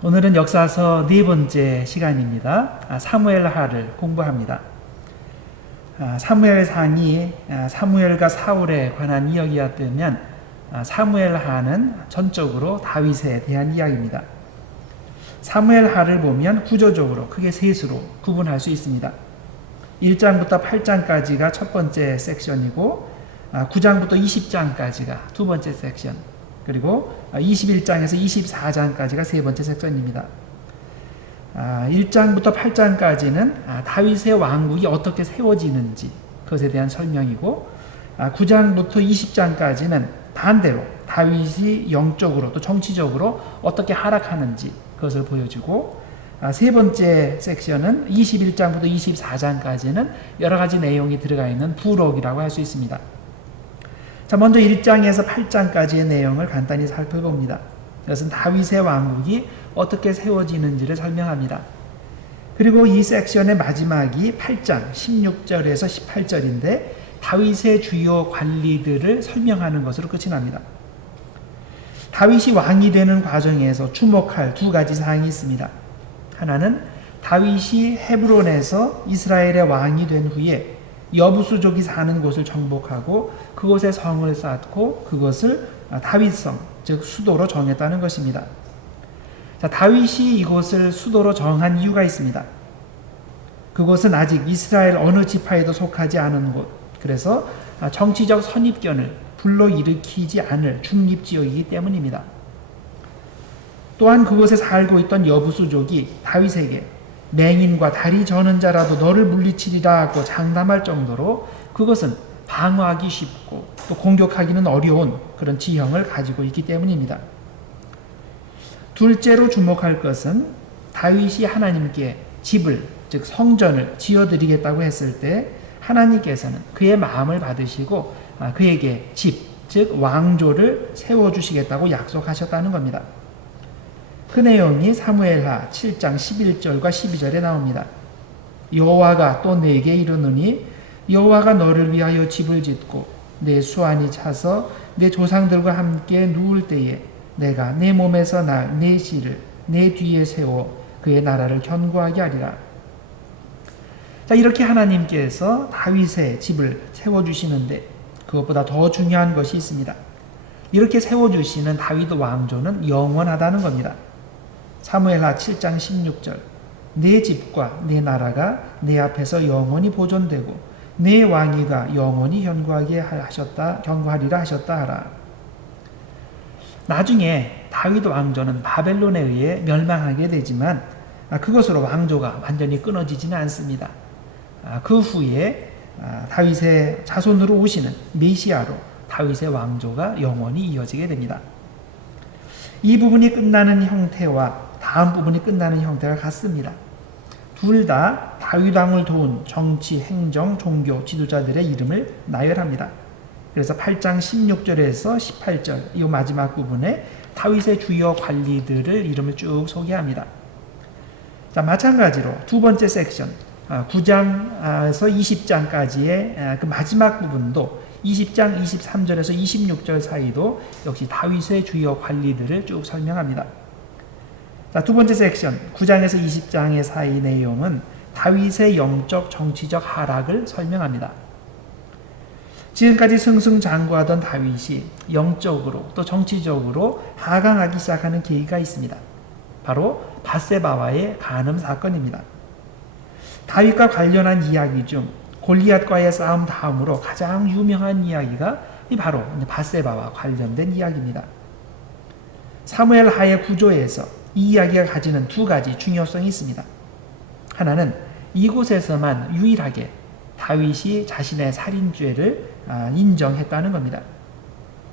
오늘은 역사서 네 번째 시간입니다. 사무엘하를 공부합니다. 사무엘상이 사무엘과 사울에 관한 이야기였다면 사무엘하는 전적으로 다윗에 대한 이야기입니다. 사무엘하를 보면 구조적으로 크게 셋으로 구분할 수 있습니다. 1장부터 8장까지가 첫 번째 섹션이고 9장부터 20장까지가 두 번째 섹션, 그리고 21장에서 24장까지가 세 번째 섹션입니다. 1장부터 8장까지는 다윗의 왕국이 어떻게 세워지는지 그것에 대한 설명이고, 9장부터 20장까지는 반대로 다윗이 영적으로 또 정치적으로 어떻게 하락하는지 그것을 보여주고, 세 번째 섹션은 21장부터 24장까지는 여러 가지 내용이 들어가 있는 부록이라고 할 수 있습니다. 자, 먼저 1장에서 8장까지의 내용을 간단히 살펴봅니다. 이것은 다윗의 왕국이 어떻게 세워지는지를 설명합니다. 그리고 이 섹션의 마지막이 8장 16절에서 18절인데 다윗의 주요 관리들을 설명하는 것으로 끝이 납니다. 다윗이 왕이 되는 과정에서 주목할 두 가지 사항이 있습니다. 하나는 다윗이 헤브론에서 이스라엘의 왕이 된 후에 여부수족이 사는 곳을 정복하고 그곳에 성을 쌓고 그것을 다윗성, 즉 수도로 정했다는 것입니다. 자, 다윗이 이곳을 수도로 정한 이유가 있습니다. 그곳은 아직 이스라엘 어느 지파에도 속하지 않은 곳, 그래서 정치적 선입견을 불러일으키지 않을 중립지역이기 때문입니다. 또한 그곳에 살고 있던 여부수족이 다윗에게 맹인과 다리 저는 자라도 너를 물리치리라 하고 장담할 정도로 그것은 방어하기 쉽고 또 공격하기는 어려운 그런 지형을 가지고 있기 때문입니다. 둘째로 주목할 것은 다윗이 하나님께 집을, 즉 성전을 지어드리겠다고 했을 때 하나님께서는 그의 마음을 받으시고 그에게 집, 즉 왕조를 세워주시겠다고 약속하셨다는 겁니다. 그 내용이 사무엘하 7장 11절과 12절에 나옵니다. 여호와가 또 내게 이르노니 여호와가 너를 위하여 집을 짓고 내 수완이 차서 내 조상들과 함께 누울 때에 내가 내 몸에서 날 내 씨를 내 뒤에 세워 그의 나라를 견고하게 하리라. 자, 이렇게 하나님께서 다윗의 집을 세워주시는데 그것보다 더 중요한 것이 있습니다. 이렇게 세워주시는 다윗 왕조는 영원하다는 겁니다. 사무엘하 7장 16절, 내 집과 내 나라가 내 앞에서 영원히 보존되고 내 왕위가 영원히 견고하리라 하셨다 하라. 나중에 다윗 왕조는 바벨론에 의해 멸망하게 되지만 그것으로 왕조가 완전히 끊어지지는 않습니다. 그 후에 다윗의 자손으로 오시는 메시아로 다윗의 왕조가 영원히 이어지게 됩니다. 이 부분이 끝나는 형태와 다음 부분이 끝나는 형태가 같습니다. 둘 다 다윗 왕을 도운 정치, 행정, 종교 지도자들의 이름을 나열합니다. 그래서 8장 16절에서 18절 이 마지막 부분에 다윗의 주요 관리들을 이름을 쭉 소개합니다. 자, 마찬가지로 두 번째 섹션 9장에서 20장까지의 그 마지막 부분도 20장 23절에서 26절 사이도 역시 다윗의 주요 관리들을 쭉 설명합니다. 자, 두 번째 섹션 9장에서 20장의 사이 내용은 다윗의 영적 정치적 하락을 설명합니다. 지금까지 승승장구하던 다윗이 영적으로 또 정치적으로 하강하기 시작하는 계기가 있습니다. 바로 밧세바와의 간음 사건입니다. 다윗과 관련한 이야기 중 골리앗과의 싸움 다음으로 가장 유명한 이야기가 바로 밧세바와 관련된 이야기입니다. 사무엘하의 구조에서 이 이야기가 가지는 두 가지 중요성이 있습니다. 하나는 이곳에서만 유일하게 다윗이 자신의 살인죄를 인정했다는 겁니다.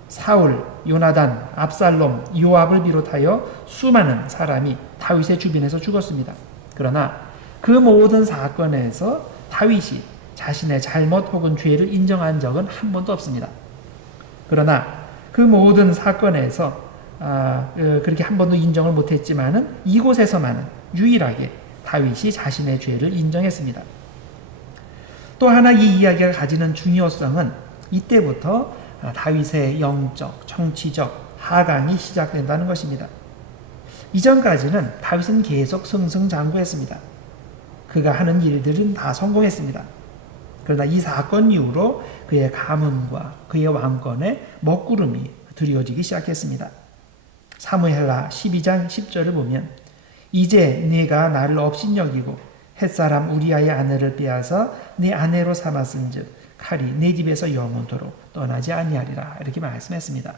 사울, 요나단, 압살롬, 요압을 비롯하여 수많은 사람이 다윗의 주변에서 죽었습니다. 그러나 그 모든 사건에서 다윗이 자신의 잘못 혹은 죄를 인정한 적은 한 번도 없습니다. 그러나 그 모든 사건에서 그렇게 한 번도 인정을 못했지만은 이곳에서만은 유일하게 다윗이 자신의 죄를 인정했습니다. 또 하나 이 이야기가 가지는 중요성은 이때부터 다윗의 영적, 정치적 하강이 시작된다는 것입니다. 이전까지는 다윗은 계속 승승장구했습니다. 그가 하는 일들은 다 성공했습니다. 그러나 이 사건 이후로 그의 가문과 그의 왕권에 먹구름이 드리워지기 시작했습니다. 사무엘하 12장 10절을 보면 이제 네가 나를 업신여기고 햇사람 우리아의 아내를 빼앗아 네 아내로 삼았은즉 칼이 네 집에서 영원토록 떠나지 아니하리라 이렇게 말씀했습니다.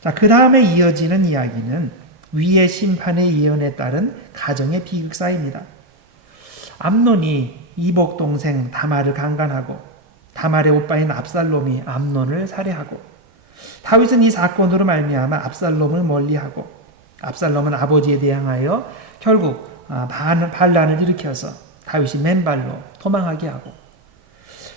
자, 그 다음에 이어지는 이야기는 위의 심판의 예언에 따른 가정의 비극사입니다. 암논이 이복 동생 다말을 강간하고 다말의 오빠인 압살롬이 암논을 살해하고 다윗은 이 사건으로 말미암아 압살롬을 멀리하고 압살롬은 아버지에 대항하여 결국 반란을 일으켜서 다윗이 맨발로 도망하게 하고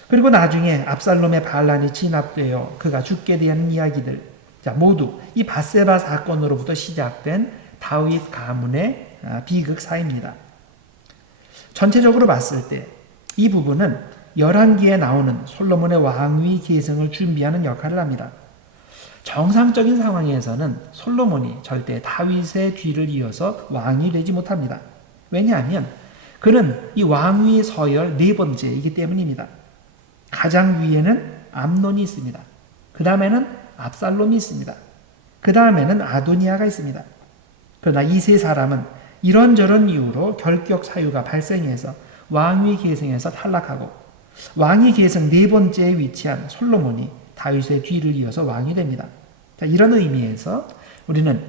그리고 나중에 압살롬의 반란이 진압되어 그가 죽게 되는 이야기들 모두 이 밧세바 사건으로부터 시작된 다윗 가문의 비극사입니다. 전체적으로 봤을 때 이 부분은 열왕기에 나오는 솔로몬의 왕위 계승을 준비하는 역할을 합니다. 정상적인 상황에서는 솔로몬이 절대 다윗의 뒤를 이어서 왕이 되지 못합니다. 왜냐하면 그는 이 왕위 서열 네 번째이기 때문입니다. 가장 위에는 암논이 있습니다. 그 다음에는 압살롬이 있습니다. 그 다음에는 아도니아가 있습니다. 그러나 이 세 사람은 이런저런 이유로 결격 사유가 발생해서 왕위 계승에서 탈락하고 왕위 계승 네 번째에 위치한 솔로몬이 다윗의 뒤를 이어서 왕이 됩니다. 자, 이런 의미에서 우리는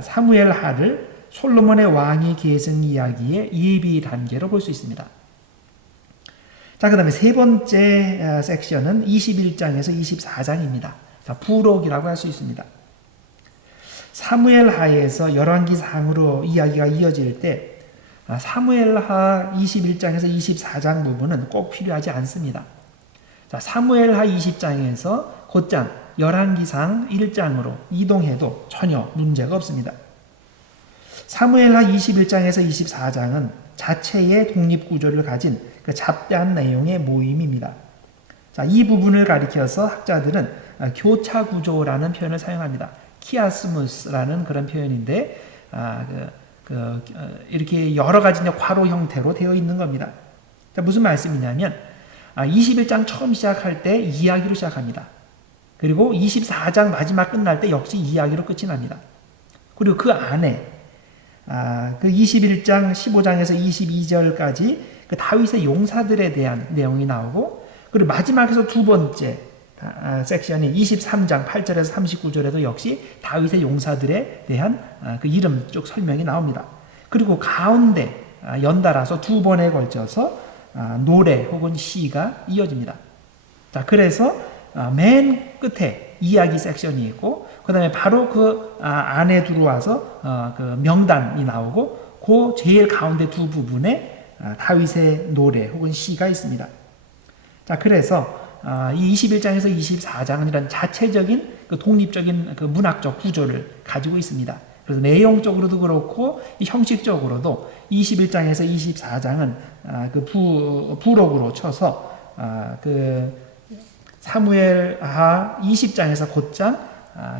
사무엘하를 솔로몬의 왕위 계승 이야기의 예비 단계로 볼 수 있습니다. 자, 그 다음에 세 번째 섹션은 21장에서 24장입니다. 자, 부록이라고 할 수 있습니다. 사무엘하에서 열왕기상으로 이야기가 이어질 때 사무엘하 21장에서 24장 부분은 꼭 필요하지 않습니다. 자, 사무엘하 20장에서 곧장 열왕기상 1장으로 이동해도 전혀 문제가 없습니다. 사무엘하 21장에서 24장은 자체의 독립구조를 가진 그 잡다한 내용의 모임입니다. 자, 이 부분을 가리켜서 학자들은 교차구조라는 표현을 사용합니다. 키아스무스라는 그런 표현인데 이렇게 여러 가지 괄호 형태로 되어 있는 겁니다. 자, 무슨 말씀이냐면 21장 처음 시작할 때 이야기로 시작합니다. 그리고 24장 마지막 끝날 때 역시 이야기로 끝이 납니다. 그리고 그 안에 그 21장 15장에서 22절까지 그 다윗의 용사들에 대한 내용이 나오고 그리고 마지막에서 두 번째 섹션이 23장 8절에서 39절에도 역시 다윗의 용사들에 대한 그 이름 쭉 설명이 나옵니다. 그리고 가운데 연달아서 두 번에 걸쳐서 노래 혹은 시가 이어집니다. 자, 그래서 맨 끝에 이야기 섹션이 있고 그 다음에 바로 그 안에 들어와서 그 명단이 나오고 그 제일 가운데 두 부분에 다윗의 노래 혹은 시가 있습니다. 자, 그래서 이 21장에서 24장은 이런 자체적인 그 독립적인 그 문학적 구조를 가지고 있습니다. 그래서 내용적으로도 그렇고 형식적으로도 21장에서 24장은 그 부록으로 쳐서 그 사무엘하 20장에서 곧장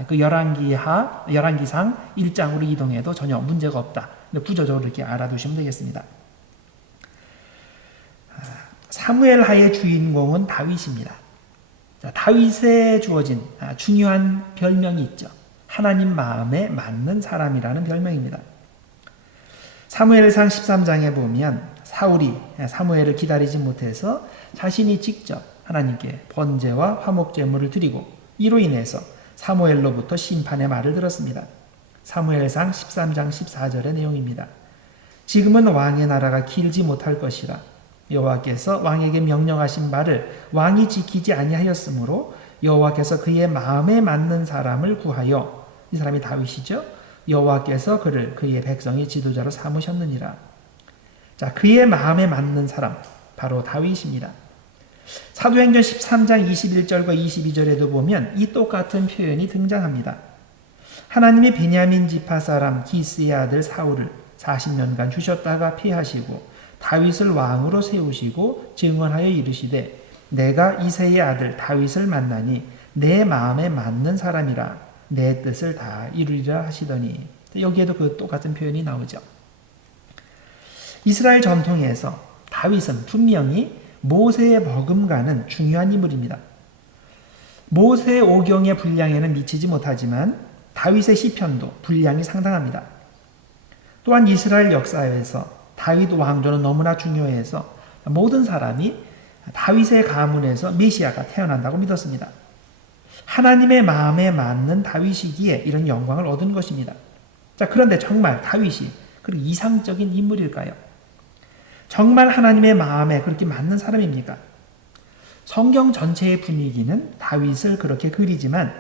그 열왕기상 1장으로 이동해도 전혀 문제가 없다. 구조적으로 이렇게 알아두시면 되겠습니다. 사무엘하의 주인공은 다윗입니다. 자, 다윗에 주어진 중요한 별명이 있죠. 하나님 마음에 맞는 사람이라는 별명입니다. 사무엘상 13장에 보면 사울이 사무엘을 기다리지 못해서 자신이 직접 하나님께 번제와 화목제물을 드리고 이로 인해서 사무엘로부터 심판의 말을 들었습니다. 사무엘상 13장 14절의 내용입니다. 지금은 왕의 나라가 길지 못할 것이라 여호와께서 왕에게 명령하신 바를 왕이 지키지 아니하였으므로 여호와께서 그의 마음에 맞는 사람을 구하여 이 사람이 다윗이죠. 여호와께서 그를 그의 백성의 지도자로 삼으셨느니라. 자, 그의 마음에 맞는 사람 바로 다윗입니다. 사도행전 13장 21절과 22절에도 보면 이 똑같은 표현이 등장합니다. 하나님이 베냐민 지파 사람 기스의 아들 사울을 40년간 주셨다가 피하시고 다윗을 왕으로 세우시고 증언하여 이르시되 내가 이새의 아들 다윗을 만나니 내 마음에 맞는 사람이라 내 뜻을 다 이루리라 하시더니, 여기에도 그 똑같은 표현이 나오죠. 이스라엘 전통에서 다윗은 분명히 모세의 버금가는 중요한 인물입니다. 모세 오경의 분량에는 미치지 못하지만 다윗의 시편도 분량이 상당합니다. 또한 이스라엘 역사에서 다윗 왕조는 너무나 중요해서 모든 사람이 다윗의 가문에서 메시아가 태어난다고 믿었습니다. 하나님의 마음에 맞는 다윗이기에 이런 영광을 얻은 것입니다. 자, 그런데 정말 다윗이 그렇게 이상적인 인물일까요? 정말 하나님의 마음에 그렇게 맞는 사람입니까? 성경 전체의 분위기는 다윗을 그렇게 그리지만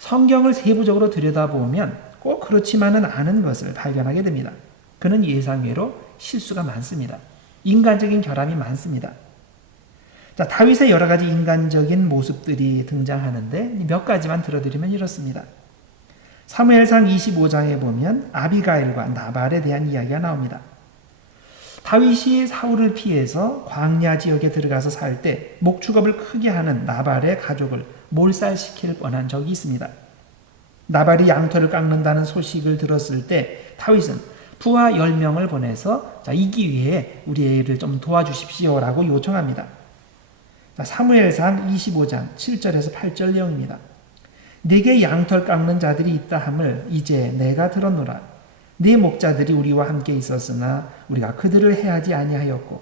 성경을 세부적으로 들여다보면 꼭 그렇지만은 않은 것을 발견하게 됩니다. 그는 예상외로 실수가 많습니다. 인간적인 결함이 많습니다. 자, 다윗의 여러 가지 인간적인 모습들이 등장하는데 몇 가지만 들어드리면 이렇습니다. 사무엘상 25장에 보면 아비가일과 나발에 대한 이야기가 나옵니다. 다윗이 사울을 피해서 광야 지역에 들어가서 살 때 목축업을 크게 하는 나발의 가족을 몰살시킬 뻔한 적이 있습니다. 나발이 양털을 깎는다는 소식을 들었을 때 다윗은 부하 10명을 보내서 이 기회에 우리 애를 좀 도와주십시오라고 요청합니다. 사무엘상 25장 7절에서 8절 내용입니다. 네게 양털 깎는 자들이 있다 함을 이제 내가 들었노라. 네 목자들이 우리와 함께 있었으나 우리가 그들을 해하지 아니하였고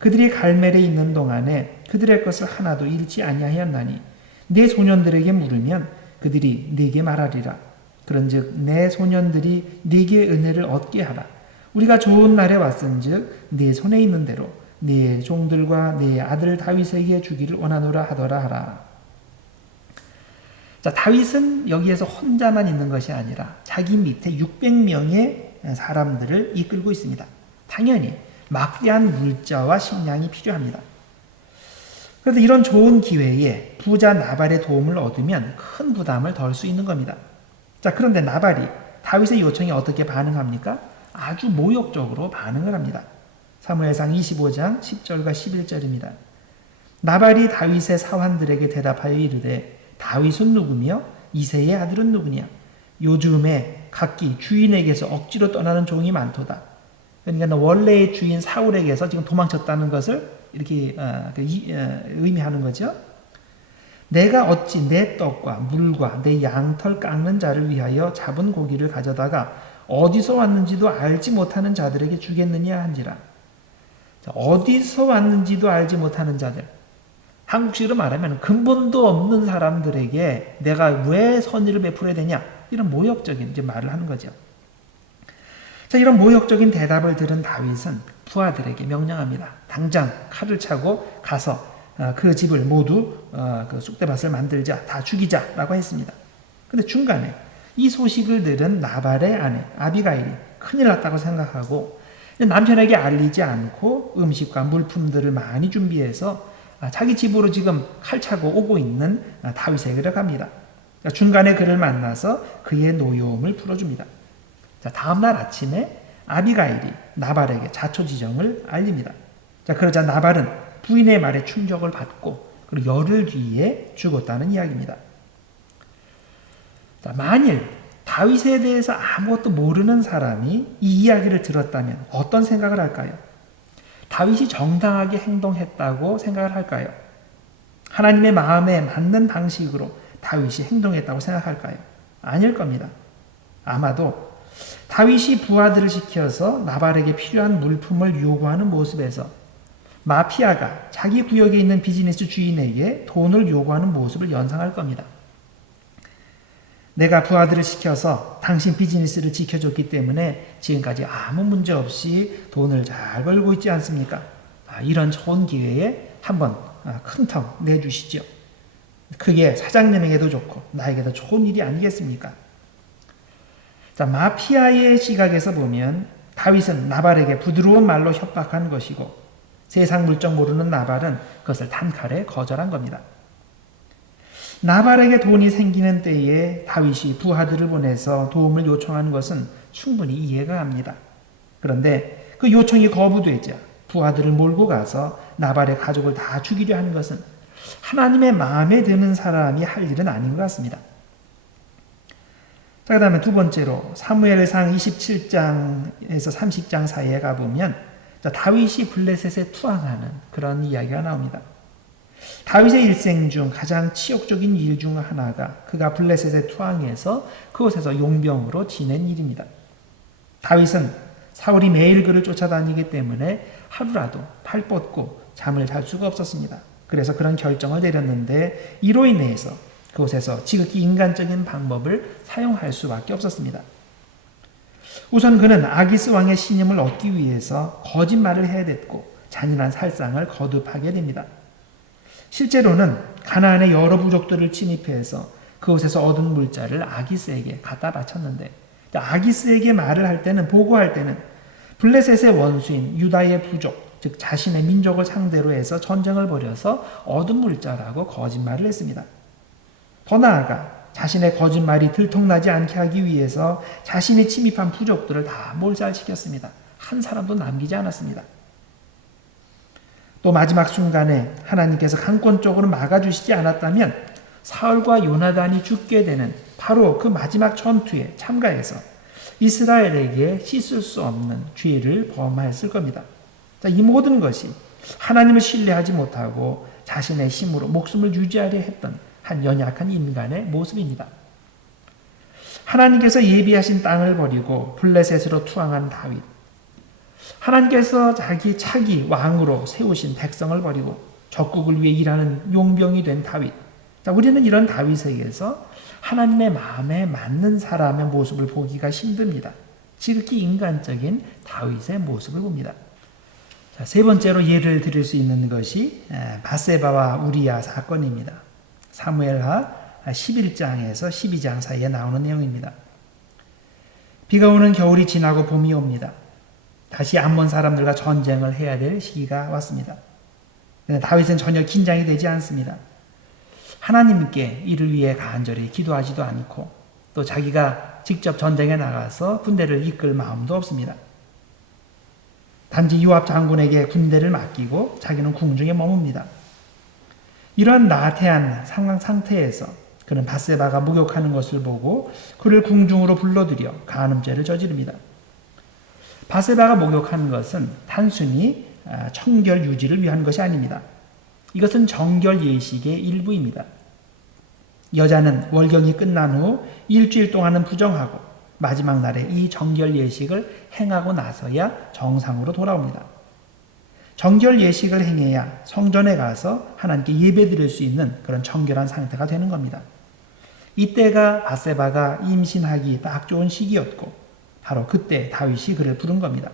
그들이 갈멜에 있는 동안에 그들의 것을 하나도 잃지 아니하였나니 네 소년들에게 물으면 그들이 네게 말하리라. 그런즉 내 소년들이 네게 은혜를 얻게 하라. 우리가 좋은 날에 왔은즉 네 손에 있는 대로 네 종들과 네 아들 다윗에게 주기를 원하노라 하더라 하라. 자, 다윗은 여기에서 혼자만 있는 것이 아니라 자기 밑에 600명의 사람들을 이끌고 있습니다. 당연히 막대한 물자와 식량이 필요합니다. 그래서 이런 좋은 기회에 부자 나발의 도움을 얻으면 큰 부담을 덜 수 있는 겁니다. 자, 그런데 나발이 다윗의 요청에 어떻게 반응합니까? 아주 모욕적으로 반응을 합니다. 사무엘상 25장 10절과 11절입니다. 나발이 다윗의 사환들에게 대답하여 이르되 다윗은 누구며 이새의 아들은 누구냐? 요즘에 각기 주인에게서 억지로 떠나는 종이 많도다. 그러니까 원래의 주인 사울에게서 지금 도망쳤다는 것을 이렇게 의미하는 거죠. 내가 어찌 내 떡과 물과 내 양털 깎는 자를 위하여 잡은 고기를 가져다가 어디서 왔는지도 알지 못하는 자들에게 주겠느냐 한지라. 어디서 왔는지도 알지 못하는 자들. 한국식으로 말하면 근본도 없는 사람들에게 내가 왜 선의를 베풀어야 되냐, 이런 모욕적인 이제 말을 하는 거죠. 자, 이런 모욕적인 대답을 들은 다윗은 부하들에게 명령합니다. 당장 칼을 차고 가서 그 집을 모두 그 쑥대밭을 만들자, 다 죽이자라고 했습니다. 근데 중간에 이 소식을 들은 나발의 아내 아비가일이 큰일 났다고 생각하고 남편에게 알리지 않고 음식과 물품들을 많이 준비해서 자기 집으로 지금 칼 차고 오고 있는 다윗에게 갑니다. 중간에 그를 만나서 그의 노여움을 풀어줍니다. 자, 다음날 아침에 아비가일이 나발에게 자초지정을 알립니다. 자, 그러자 나발은 부인의 말에 충격을 받고 그리고 열흘 뒤에 죽었다는 이야기입니다. 자, 만일 다윗에 대해서 아무것도 모르는 사람이 이 이야기를 들었다면 어떤 생각을 할까요? 다윗이 정당하게 행동했다고 생각을 할까요? 하나님의 마음에 맞는 방식으로 다윗이 행동했다고 생각할까요? 아닐 겁니다. 아마도 다윗이 부하들을 시켜서 나발에게 필요한 물품을 요구하는 모습에서 마피아가 자기 구역에 있는 비즈니스 주인에게 돈을 요구하는 모습을 연상할 겁니다. 내가 부하들을 시켜서 당신 비즈니스를 지켜줬기 때문에 지금까지 아무 문제 없이 돈을 잘 벌고 있지 않습니까? 이런 좋은 기회에 한번 큰 턱 내주시죠. 그게 사장님에게도 좋고 나에게도 좋은 일이 아니겠습니까? 자, 마피아의 시각에서 보면 다윗은 나발에게 부드러운 말로 협박한 것이고 세상 물정 모르는 나발은 그것을 단칼에 거절한 겁니다. 나발에게 돈이 생기는 때에 다윗이 부하들을 보내서 도움을 요청하는 것은 충분히 이해가 갑니다. 그런데 그 요청이 거부되자 부하들을 몰고 가서 나발의 가족을 다 죽이려 하는 것은 하나님의 마음에 드는 사람이 할 일은 아닌 것 같습니다. 자, 그 다음에 두 번째로 사무엘상 27장에서 30장 사이에 가보면 다윗이 블레셋에 투항하는 그런 이야기가 나옵니다. 다윗의 일생 중 가장 치욕적인 일 중 하나가 그가 블레셋에 투항해서 그곳에서 용병으로 지낸 일입니다. 다윗은 사울이 매일 그를 쫓아다니기 때문에 하루라도 팔 뻗고 잠을 잘 수가 없었습니다. 그래서 그런 결정을 내렸는데 이로 인해서 그곳에서 지극히 인간적인 방법을 사용할 수밖에 없었습니다. 우선 그는 아기스 왕의 신임을 얻기 위해서 거짓말을 해야 됐고 잔인한 살상을 거듭하게 됩니다. 실제로는 가나안의 여러 부족들을 침입해서 그곳에서 얻은 물자를 아기스에게 갖다 바쳤는데 아기스에게 말을 할 때는 보고할 때는 블레셋의 원수인 유다의 부족 즉 자신의 민족을 상대로 해서 전쟁을 벌여서 얻은 물자라고 거짓말을 했습니다. 더 나아가 자신의 거짓말이 들통나지 않게 하기 위해서 자신이 침입한 부족들을 다 몰살시켰습니다. 한 사람도 남기지 않았습니다. 또 마지막 순간에 하나님께서 강권적으로 막아주시지 않았다면 사울과 요나단이 죽게 되는 바로 그 마지막 전투에 참가해서 이스라엘에게 씻을 수 없는 죄를 범했을 겁니다. 자, 이 모든 것이 하나님을 신뢰하지 못하고 자신의 힘으로 목숨을 유지하려 했던 한 연약한 인간의 모습입니다. 하나님께서 예비하신 땅을 버리고 블레셋으로 투항한 다윗. 하나님께서 자기 차기 왕으로 세우신 백성을 버리고 적국을 위해 일하는 용병이 된 다윗. 자, 우리는 이런 다윗에게서 하나님의 마음에 맞는 사람의 모습을 보기가 힘듭니다. 지극히 인간적인 다윗의 모습을 봅니다. 자, 세 번째로 예를 드릴 수 있는 것이 바세바와 우리야 사건입니다. 사무엘하 11장에서 12장 사이에 나오는 내용입니다. 비가 오는 겨울이 지나고 봄이 옵니다. 다시 암몬 사람들과 전쟁을 해야 될 시기가 왔습니다. 다윗은 전혀 긴장이 되지 않습니다. 하나님께 이를 위해 간절히 기도하지도 않고 또 자기가 직접 전쟁에 나가서 군대를 이끌 마음도 없습니다. 단지 요압 장군에게 군대를 맡기고 자기는 궁중에 머뭅니다. 이러한 나태한 상태에서 그는 바세바가 목욕하는 것을 보고 그를 궁중으로 불러들여 간음죄를 저지릅니다. 바세바가 목욕하는 것은 단순히 청결 유지를 위한 것이 아닙니다. 이것은 정결 예식의 일부입니다. 여자는 월경이 끝난 후 일주일 동안은 부정하고 마지막 날에 이 정결 예식을 행하고 나서야 정상으로 돌아옵니다. 정결 예식을 행해야 성전에 가서 하나님께 예배드릴 수 있는 그런 정결한 상태가 되는 겁니다. 이때가 바세바가 임신하기 딱 좋은 시기였고 바로 그때 다윗이 그를 부른 겁니다.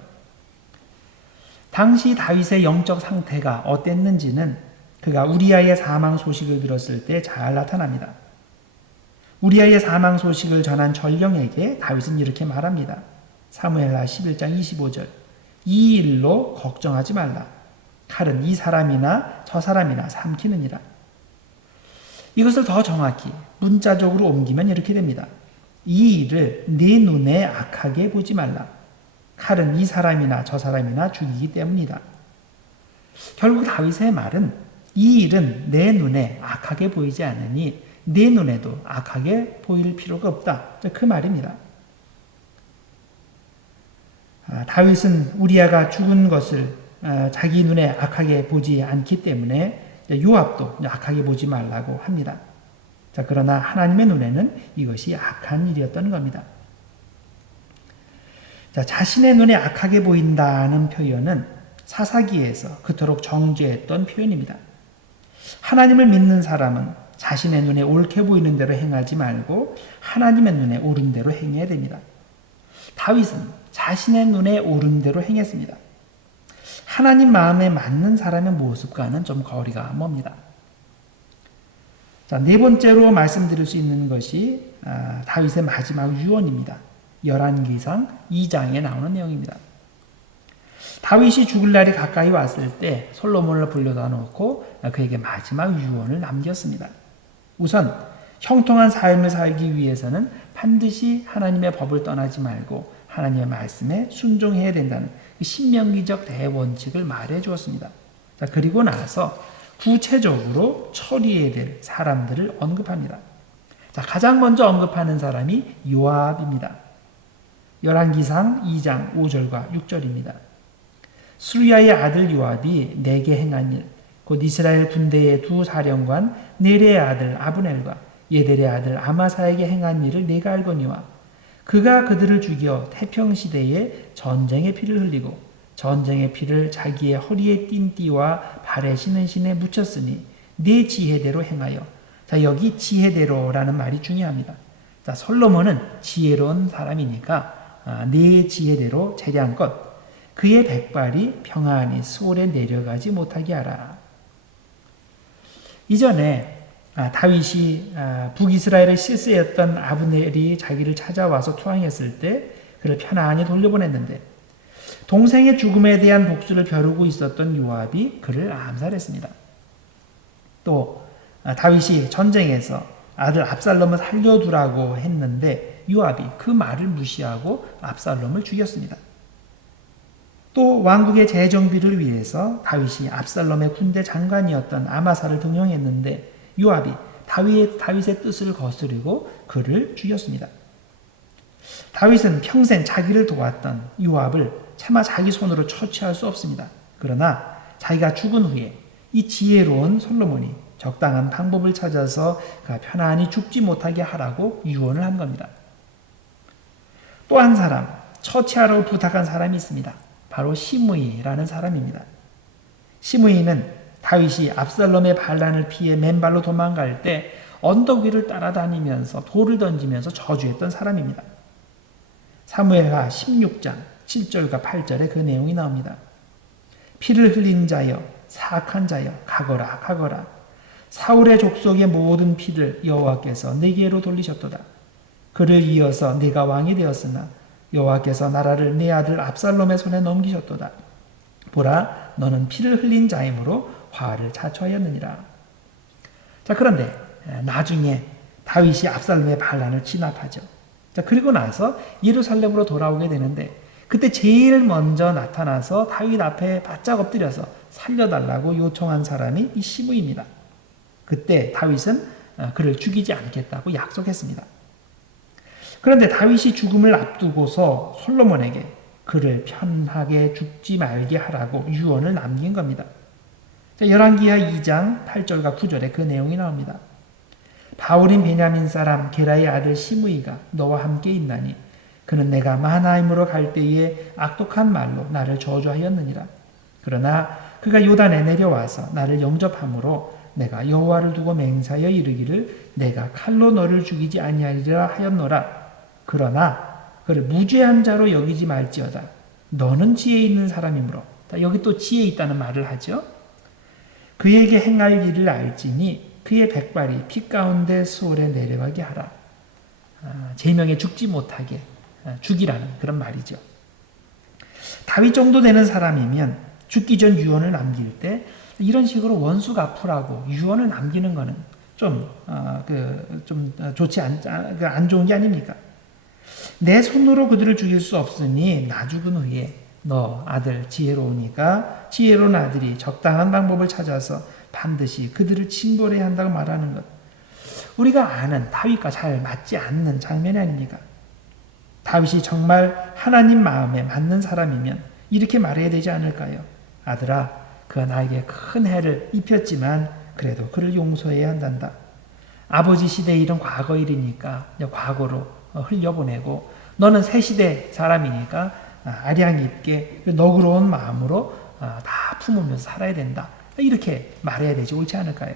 당시 다윗의 영적 상태가 어땠는지는 그가 우리아의 사망 소식을 들었을 때 잘 나타납니다. 우리아의 사망 소식을 전한 전령에게 다윗은 이렇게 말합니다. 사무엘하 11장 25절 이 일로 걱정하지 말라. 칼은 이 사람이나 저 사람이나 삼키느니라. 이것을 더 정확히 문자적으로 옮기면 이렇게 됩니다. 이 일을 네 눈에 악하게 보지 말라. 칼은 이 사람이나 저 사람이나 죽이기 때문이다. 결국 다윗의 말은 이 일은 내 눈에 악하게 보이지 않으니 내 눈에도 악하게 보일 필요가 없다. 그 말입니다. 다윗은 우리아가 죽은 것을 자기 눈에 악하게 보지 않기 때문에 요압도 악하게 보지 말라고 합니다. 자, 그러나 하나님의 눈에는 이것이 악한 일이었던 겁니다. 자, 자신의 눈에 악하게 보인다는 표현은 사사기에서 그토록 정죄했던 표현입니다. 하나님을 믿는 사람은 자신의 눈에 옳게 보이는 대로 행하지 말고 하나님의 눈에 옳은 대로 행해야 됩니다. 다윗은 자신의 눈에 옳은 대로 행했습니다. 하나님 마음에 맞는 사람의 모습과는 좀 거리가 멉니다. 자, 네 번째로 말씀드릴 수 있는 것이 다윗의 마지막 유언입니다. 열왕기상 2장에 나오는 내용입니다. 다윗이 죽을 날이 가까이 왔을 때 솔로몬을 불러다 놓고 그에게 마지막 유언을 남겼습니다. 우선 형통한 삶을 살기 위해서는 반드시 하나님의 법을 떠나지 말고 하나님의 말씀에 순종해야 된다는 신명기적 대원칙을 말해 주었습니다. 자, 그리고 나서 구체적으로 처리해야 될 사람들을 언급합니다. 자, 가장 먼저 언급하는 사람이 요압입니다. 열왕기상 2장 5절과 6절입니다. 수리야의 아들 요압이 내게 행한 일, 곧 이스라엘 군대의 두 사령관 네레의 아들 아브넬과 예델의 아들 아마사에게 행한 일을 내가 알거니와 그가 그들을 죽여 태평시대에 전쟁의 피를 흘리고 전쟁의 피를 자기의 허리에 띤 띠와 발에 신은 신에 묻혔으니 네 지혜대로 행하여. 자, 여기 지혜대로라는 말이 중요합니다. 자, 솔로몬은 지혜로운 사람이니까 네 지혜대로 재량껏 그의 백발이 평안히 수월에 내려가지 못하게 하라. 이전에 다윗이 북이스라엘의 실세였던 아브넬이 자기를 찾아와서 투항했을 때 그를 편안히 돌려보냈는데 동생의 죽음에 대한 복수를 벼르고 있었던 요압이 그를 암살했습니다. 또 다윗이 전쟁에서 아들 압살롬을 살려두라고 했는데 요압이 그 말을 무시하고 압살롬을 죽였습니다. 또 왕국의 재정비를 위해서 다윗이 압살롬의 군대 장관이었던 아마사를 등용했는데 요압이 다윗의 뜻을 거스르고 그를 죽였습니다. 다윗은 평생 자기를 도왔던 요압을 차마 자기 손으로 처치할 수 없습니다. 그러나 자기가 죽은 후에 이 지혜로운 솔로몬이 적당한 방법을 찾아서 편안히 죽지 못하게 하라고 유언을 한 겁니다. 또 한 사람, 처치하라고 부탁한 사람이 있습니다. 바로 시므이라는 사람입니다. 시므이는 다윗이 압살롬의 반란을 피해 맨발로 도망갈 때 언덕 위를 따라다니면서 돌을 던지면서 저주했던 사람입니다. 사무엘하 16장 7절과 8절에 그 내용이 나옵니다. 피를 흘린 자여 사악한 자여 가거라 가거라. 사울의 족속의 모든 피를 여호와께서 내게로 돌리셨도다. 그를 이어서 네가 왕이 되었으나 여호와께서 나라를 네 아들 압살롬의 손에 넘기셨도다. 보라, 너는 피를 흘린 자이므로 화를 자초하였느니라. 자, 그런데 나중에 다윗이 압살롬의 반란을 진압하죠. 자, 그리고 나서 예루살렘으로 돌아오게 되는데 그때 제일 먼저 나타나서 다윗 앞에 바짝 엎드려서 살려달라고 요청한 사람이 이 시므이입니다. 그때 다윗은 그를 죽이지 않겠다고 약속했습니다. 그런데 다윗이 죽음을 앞두고서 솔로몬에게 그를 편하게 죽지 말게 하라고 유언을 남긴 겁니다. 열왕기하 2장 8절과 9절에 그 내용이 나옵니다. 바울인 베냐민 사람 게라의 아들 시므이가 너와 함께 있나니 그는 내가 마하나임으로 갈 때에 악독한 말로 나를 저주하였느니라. 그러나 그가 요단에 내려와서 나를 영접함으로 내가 여호와를 두고 맹세하여 이르기를 내가 칼로 너를 죽이지 아니하리라 하였노라. 그러나 그를 무죄한 자로 여기지 말지어다. 너는 지혜 있는 사람이므로. 여기 또 지혜 있다는 말을 하죠. 그에게 행할 일을 알지니 그의 백발이 피 가운데 수월에 내려가게 하라. 제명에 죽지 못하게 죽이라는 그런 말이죠. 다윗 정도 되는 사람이면 죽기 전 유언을 남길 때 이런 식으로 원수 갚으라고 유언을 남기는 것은 좀 좋지 안 좋은 게 아닙니까? 내 손으로 그들을 죽일 수 없으니 나 죽은 후에 너 아들 지혜로우니까 지혜로운 아들이 적당한 방법을 찾아서 반드시 그들을 징벌해야 한다고 말하는 것. 우리가 아는 다윗과 잘 맞지 않는 장면이 아닙니까? 다윗이 정말 하나님 마음에 맞는 사람이면 이렇게 말해야 되지 않을까요? 아들아, 그가 나에게 큰 해를 입혔지만 그래도 그를 용서해야 한단다. 아버지 시대의 일은 과거 일이니까 과거로 흘려보내고 너는 새 시대 사람이니까 아량 있게 너그러운 마음으로 다 품으면서 살아야 된다. 이렇게 말해야 되지 옳지 않을까요?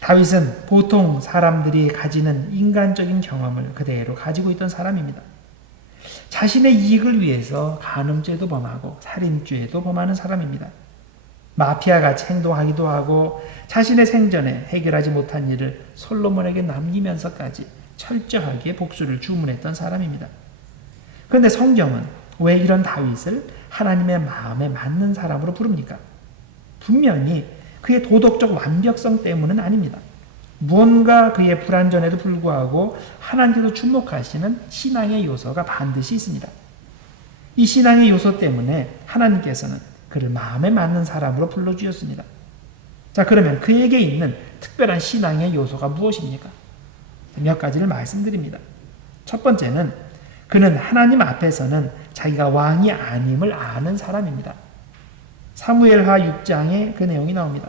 다윗은 보통 사람들이 가지는 인간적인 경험을 그대로 가지고 있던 사람입니다. 자신의 이익을 위해서 간음죄도 범하고 살인죄도 범하는 사람입니다. 마피아같이 행동하기도 하고 자신의 생전에 해결하지 못한 일을 솔로몬에게 남기면서까지 철저하게 복수를 주문했던 사람입니다. 그런데 성경은 왜 이런 다윗을 하나님의 마음에 맞는 사람으로 부릅니까? 분명히 그의 도덕적 완벽성 때문은 아닙니다. 무언가 그의 불완전에도 불구하고 하나님께서 주목하시는 신앙의 요소가 반드시 있습니다. 이 신앙의 요소 때문에 하나님께서는 그를 마음에 맞는 사람으로 불러주셨습니다. 자, 그러면 그에게 있는 특별한 신앙의 요소가 무엇입니까? 몇 가지를 말씀드립니다. 첫 번째는 그는 하나님 앞에서는 자기가 왕이 아님을 아는 사람입니다. 사무엘하 6장에 그 내용이 나옵니다.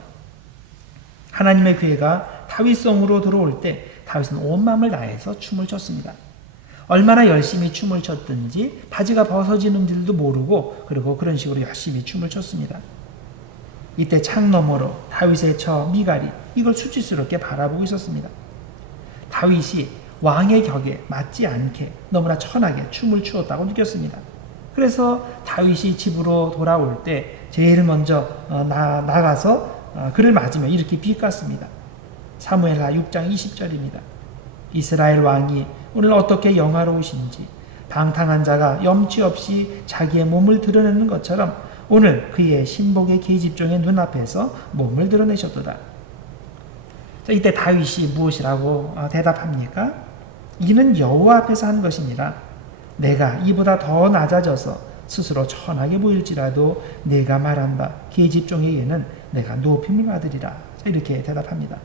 하나님의 괴가 다윗성으로 들어올 때 다윗은 온 마음을 다해서 춤을 췄습니다. 얼마나 열심히 춤을 췄든지 바지가 벗어지는 줄도 모르고 그리고 그런 식으로 열심히 춤을 췄습니다. 이때 창 너머로 다윗의 처 미갈이 이걸 수치스럽게 바라보고 있었습니다. 다윗이 왕의 격에 맞지 않게 너무나 천하게 춤을 추었다고 느꼈습니다. 그래서 다윗이 집으로 돌아올 때 제일 먼저 나가서 그를 맞으며 이렇게 비꼬았습니다. 사무엘하 6장 20절입니다. 이스라엘 왕이 오늘 어떻게 영화로우신지 방탕한 자가 염치 없이 자기의 몸을 드러내는 것처럼 오늘 그의 신복의 계집종의 눈앞에서 몸을 드러내셨도다. 자, 이때 다윗이 무엇이라고 대답합니까? 이는 여호와 앞에서 한 것이니라. 내가 이보다 더 낮아져서 스스로 천하게 보일지라도 내가 말한 바 계집종에게는 내가 높임을 받으리라. 자, 이렇게 대답합니다.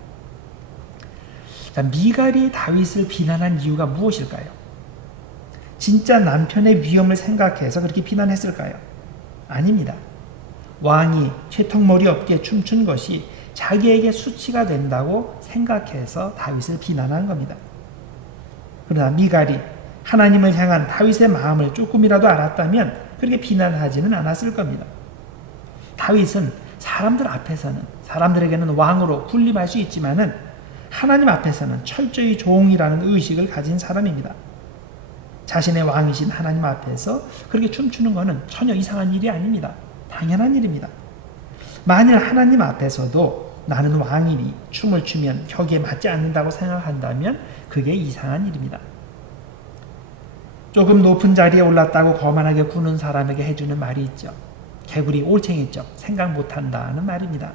자, 미갈이 다윗을 비난한 이유가 무엇일까요? 진짜 남편의 위험을 생각해서 그렇게 비난했을까요? 아닙니다. 왕이 채통머리 없게 춤춘 것이 자기에게 수치가 된다고 생각해서 다윗을 비난한 겁니다. 그러나 미갈이 하나님을 향한 다윗의 마음을 조금이라도 알았다면 그렇게 비난하지는 않았을 겁니다. 다윗은 사람들 앞에서는 사람들에게는 왕으로 군림할 수 있지만은 하나님 앞에서는 철저히 종이라는 의식을 가진 사람입니다. 자신의 왕이신 하나님 앞에서 그렇게 춤추는 것은 전혀 이상한 일이 아닙니다. 당연한 일입니다. 만일 하나님 앞에서도 나는 왕이니 춤을 추면 격에 맞지 않는다고 생각한다면 그게 이상한 일입니다. 조금 높은 자리에 올랐다고 거만하게 구는 사람에게 해주는 말이 있죠. 개구리 올챙이죠. 생각 못한다는 말입니다.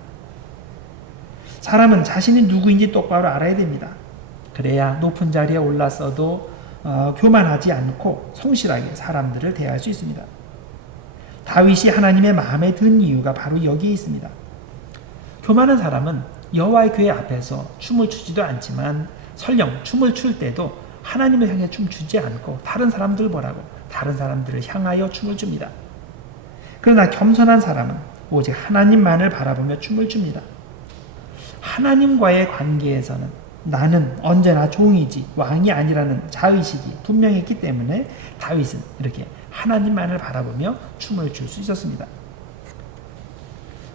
사람은 자신이 누구인지 똑바로 알아야 됩니다. 그래야 높은 자리에 올랐어도 교만하지 않고 성실하게 사람들을 대할 수 있습니다. 다윗이 하나님의 마음에 든 이유가 바로 여기에 있습니다. 교만한 사람은 여호와의 궤 앞에서 춤을 추지도 않지만 설령 춤을 출 때도 하나님을 향해 춤추지 않고 다른 사람들 보라고 다른 사람들을 향하여 춤을 춥니다. 그러나 겸손한 사람은 오직 하나님만을 바라보며 춤을 춥니다. 하나님과의 관계에서는 나는 언제나 종이지 왕이 아니라는 자의식이 분명했기 때문에 다윗은 이렇게 하나님만을 바라보며 춤을 출 수 있었습니다.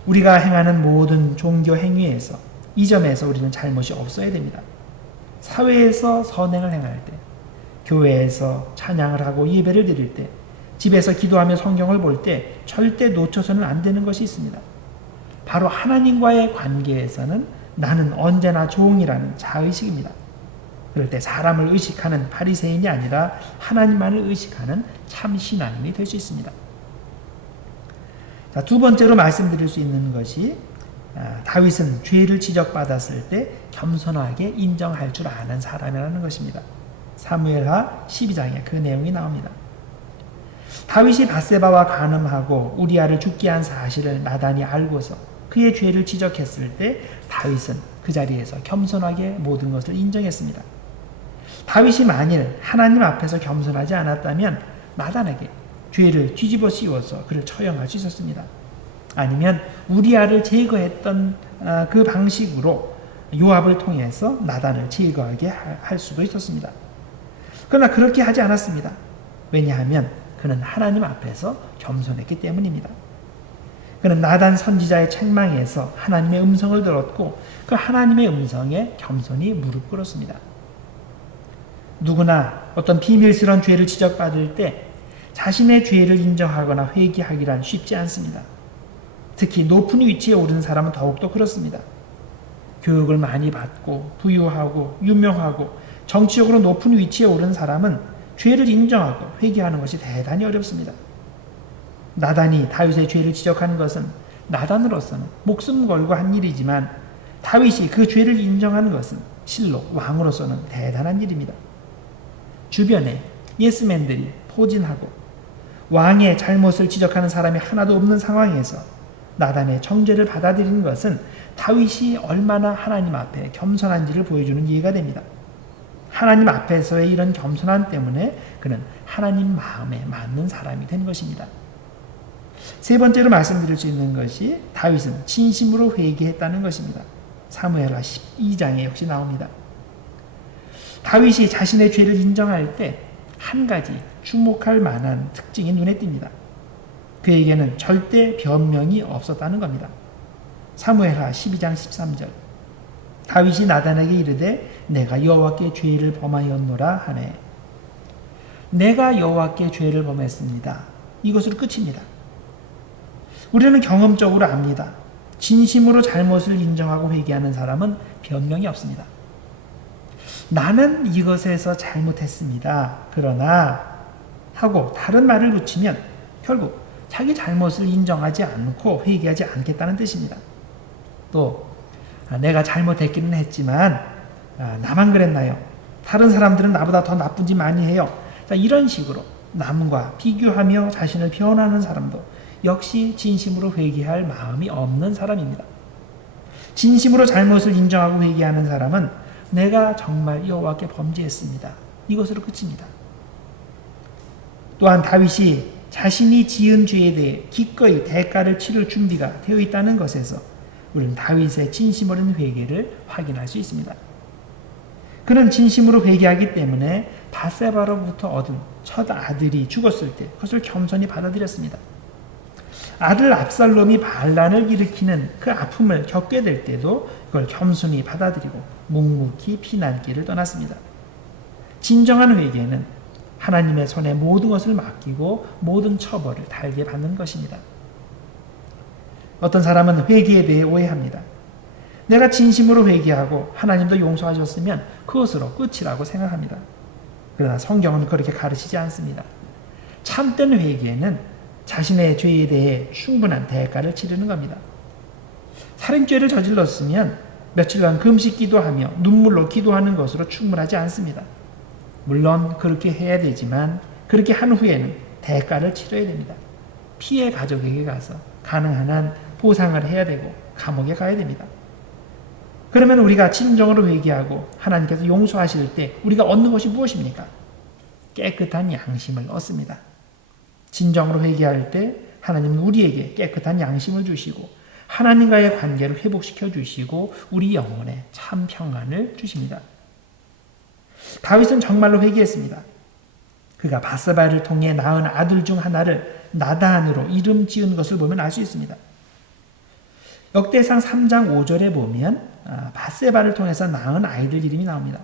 우리가 행하는 모든 종교 행위에서 이 점에서 우리는 잘못이 없어야 됩니다. 사회에서 선행을 행할 때, 교회에서 찬양을 하고 예배를 드릴 때, 집에서 기도하며 성경을 볼 때 절대 놓쳐서는 안 되는 것이 있습니다. 바로 하나님과의 관계에서는 나는 언제나 종이라는 자의식입니다. 그럴 때 사람을 의식하는 바리새인이 아니라 하나님만을 의식하는 참 신앙인이 될 수 있습니다. 자, 두 번째로 말씀드릴 수 있는 것이 다윗은 죄를 지적받았을 때 겸손하게 인정할 줄 아는 사람이라는 것입니다. 사무엘하 12장에 그 내용이 나옵니다. 다윗이 밧세바와 간음하고 우리아를 죽게 한 사실을 나단이 알고서 그의 죄를 지적했을 때 다윗은 그 자리에서 겸손하게 모든 것을 인정했습니다. 다윗이 만일 하나님 앞에서 겸손하지 않았다면 나단에게 죄를 뒤집어 씌워서 그를 처형할 수 있었습니다. 아니면 우리아를 제거했던 그 방식으로 요압을 통해서 나단을 제거하게 할 수도 있었습니다. 그러나 그렇게 하지 않았습니다. 왜냐하면 그는 하나님 앞에서 겸손했기 때문입니다. 그는 나단 선지자의 책망에서 하나님의 음성을 들었고 그 하나님의 음성에 겸손히 무릎 꿇었습니다. 누구나 어떤 비밀스러운 죄를 지적받을 때 자신의 죄를 인정하거나 회개하기란 쉽지 않습니다. 특히 높은 위치에 오른 사람은 더욱더 그렇습니다. 교육을 많이 받고 부유하고 유명하고 정치적으로 높은 위치에 오른 사람은 죄를 인정하고 회개하는 것이 대단히 어렵습니다. 나단이 다윗의 죄를 지적하는 것은 나단으로서는 목숨 걸고 한 일이지만 다윗이 그 죄를 인정하는 것은 실로 왕으로서는 대단한 일입니다. 주변에 예스맨들이 포진하고 왕의 잘못을 지적하는 사람이 하나도 없는 상황에서 나단의 정죄를 받아들이는 것은 다윗이 얼마나 하나님 앞에 겸손한지를 보여주는 예가 됩니다. 하나님 앞에서의 이런 겸손함 때문에 그는 하나님 마음에 맞는 사람이 된 것입니다. 세 번째로 말씀드릴 수 있는 것이 다윗은 진심으로 회개했다는 것입니다. 사무엘하 12장에 역시 나옵니다. 다윗이 자신의 죄를 인정할 때 한 가지 주목할 만한 특징이 눈에 띕니다. 그에게는 절대 변명이 없었다는 겁니다. 사무엘하 12장 13절 다윗이 나단에게 이르되 내가 여호와께 죄를 범하였노라 하네. 내가 여호와께 죄를 범했습니다. 이것으로 끝입니다. 우리는 경험적으로 압니다. 진심으로 잘못을 인정하고 회개하는 사람은 변명이 없습니다. 나는 이것에서 잘못했습니다. 그러나 하고 다른 말을 붙이면 결국 자기 잘못을 인정하지 않고 회개하지 않겠다는 뜻입니다. 또 내가 잘못했기는 했지만 나만 그랬나요? 다른 사람들은 나보다 더 나쁜 짓 많이 해요. 자, 이런 식으로 남과 비교하며 자신을 비난하는 사람도 역시 진심으로 회개할 마음이 없는 사람입니다. 진심으로 잘못을 인정하고 회개하는 사람은 내가 정말 여호와께 범죄했습니다. 이것으로 끝입니다. 또한 다윗이 자신이 지은 죄에 대해 기꺼이 대가를 치를 준비가 되어 있다는 것에서 우리는 다윗의 진심 어린 회개를 확인할 수 있습니다. 그는 진심으로 회개하기 때문에 바세바로부터 얻은 첫 아들이 죽었을 때 그것을 겸손히 받아들였습니다. 아들 압살롬이 반란을 일으키는 그 아픔을 겪게 될 때도 그걸 겸손히 받아들이고 묵묵히 피난길을 떠났습니다. 진정한 회개는 하나님의 손에 모든 것을 맡기고 모든 처벌을 달게 받는 것입니다. 어떤 사람은 회개에 대해 오해합니다. 내가 진심으로 회개하고 하나님도 용서하셨으면 그것으로 끝이라고 생각합니다. 그러나 성경은 그렇게 가르치지 않습니다. 참된 회개는 자신의 죄에 대해 충분한 대가를 치르는 겁니다. 살인죄를 저질렀으면 며칠간 금식 기도하며 눈물로 기도하는 것으로 충분하지 않습니다. 물론 그렇게 해야 되지만 그렇게 한 후에는 대가를 치러야 됩니다. 피해 가족에게 가서 가능한 한 보상을 해야 되고 감옥에 가야 됩니다. 그러면 우리가 진정으로 회개하고 하나님께서 용서하실 때 우리가 얻는 것이 무엇입니까? 깨끗한 양심을 얻습니다. 진정으로 회개할 때 하나님은 우리에게 깨끗한 양심을 주시고 하나님과의 관계를 회복시켜 주시고 우리 영혼에 참 평안을 주십니다. 다윗은 정말로 회개했습니다. 그가 바세바를 통해 낳은 아들 중 하나를 나단으로 이름 지은 것을 보면 알 수 있습니다. 역대상 3장 5절에 보면 바세바를 통해서 낳은 아이들 이름이 나옵니다.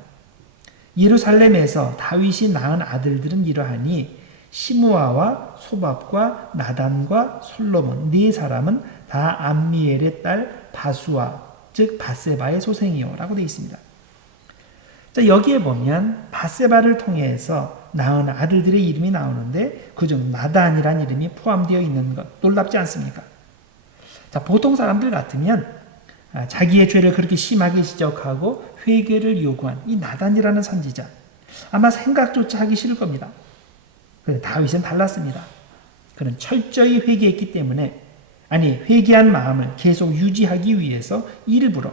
예루살렘에서 다윗이 낳은 아들들은 이러하니 시므아와 소밥과 나단과 솔로몬 네 사람은 다 암미엘의 딸 바수아 즉 바세바의 소생이요 라고 되어 있습니다. 자, 여기에 보면 바세바를 통해서 낳은 아들들의 이름이 나오는데 그중 나단이라는 이름이 포함되어 있는 것 놀랍지 않습니까? 자, 보통 사람들 같으면 자기의 죄를 그렇게 심하게 지적하고 회개를 요구한 이 나단이라는 선지자 아마 생각조차 하기 싫을 겁니다. 그런데 다윗은 달랐습니다. 그는 철저히 회개했기 때문에 회개한 마음을 계속 유지하기 위해서 일부러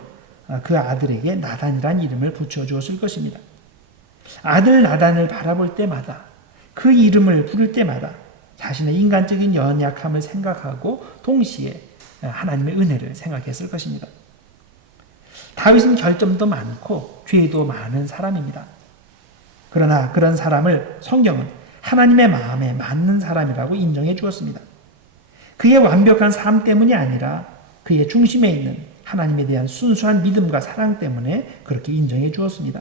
그 아들에게 나단이라는 이름을 붙여주었을 것입니다. 아들 나단을 바라볼 때마다 그 이름을 부를 때마다 자신의 인간적인 연약함을 생각하고 동시에 하나님의 은혜를 생각했을 것입니다. 다윗은 결점도 많고 죄도 많은 사람입니다. 그러나 그런 사람을 성경은 하나님의 마음에 맞는 사람이라고 인정해 주었습니다. 그의 완벽한 삶 때문이 아니라 그의 중심에 있는 하나님에 대한 순수한 믿음과 사랑 때문에 그렇게 인정해 주었습니다.